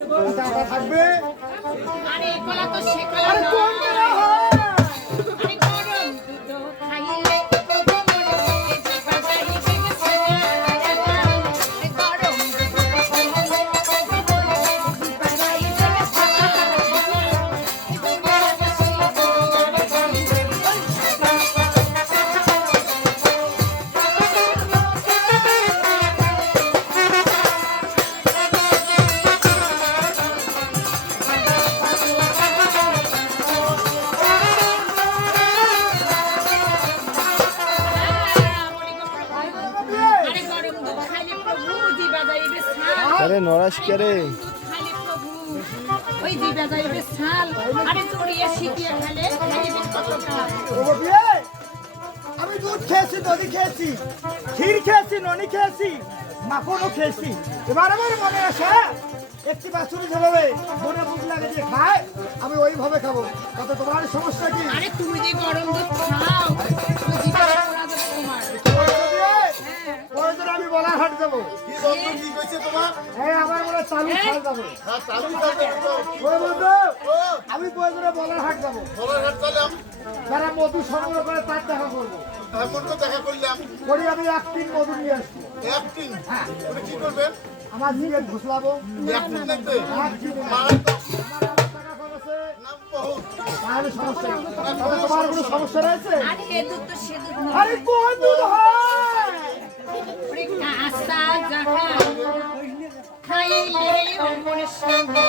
থাকবে আরে কলা তো সে কলা আরে না। কোন কলা হয় আরে গরম দুধ খাইলে কোমরে যে বাজাইবে সারা আরে গরম দুধ খাইলে কোমরে যে বাজাইবে সারা আরে গরম দুধ খাইলে প্রভু জি বাজাইবে সারা আরে নরাস কে রে? খাইলে প্রভু ওই জি বাজাইবে সাল আরে চড়িয়ে শিখিয়ে খেলে খাইবে কতটা ও বিয়ে আমি দুধ খেয়েছি দধি খেয়েছি ক্ষীর খেয়েছি ননি খেয়েছি মাখনও খেয়েছি এবার আমার মনে আসে একটি বাছুরি যেভাবে মনে বুক লাগে যে খায় আমি ওইভাবে খাবো তাতে তোমার সমস্যা কি আরে তুমি যে গরম দুধ খাও তুমি জিভে পোড়া যাবে তোমার প্রয়োজন আমি বলার হাট যাবো কি কইছে তোমার? এই আমার মনে চালু খাল যাবো হ্যাঁ, চালু করতে তো। ওই বন্ধু ও, আমি প্রয়োজনে বলার হাট যাবো বলার হাট চাইলাম, যারা মধু সংগ্রহ করে তার দেখা করবো এখন তো দেখা করলাম। করি আমি এক তিন মধু নিয়ে আসবো একটিন। হ্যাঁ ওটা কি করবেন? আমার জিগে ঘুষলাবো একটিন লাগবে? একটিন মারাত্মক। টাকা খরচে নাম বহুত। তাহলে সমস্যা নেই। তাহলে তোমার কোনো সমস্যা রয়েছে আরে এ দুধ তো সে দুধ নয়। আরে কোন দুধ হয় ওরে কাঁচা জাহা খাইলে অমর সঙ্গে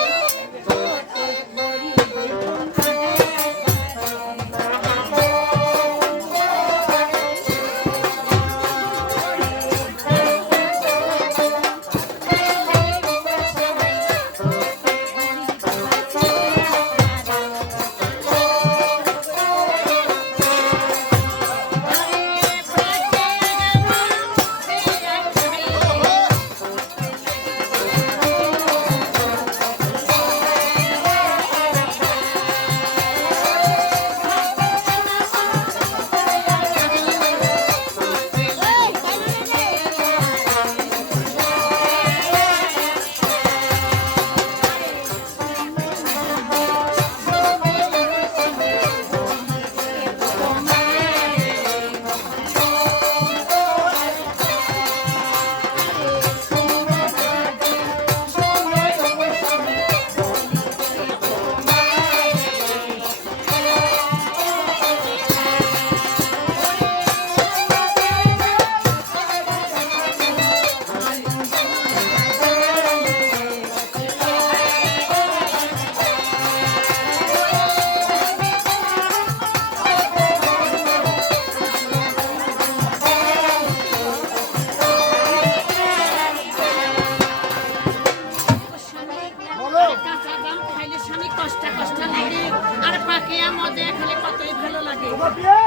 কাঁচা জাম খাইলে স্বামী কষ্ট কষ্ট লাগে আর পাকিয়া মজা খেলে কতই ভালো লাগে তোমার বিয়ে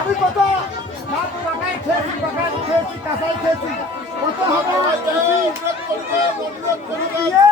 আমি কত ভাত পাকাই খেয়েছি পাকাই খেয়েছি কাঁচাই খেয়েছি কত হবে অনুরোধ করিবে, অনুরোধ করিবে। বিয়ে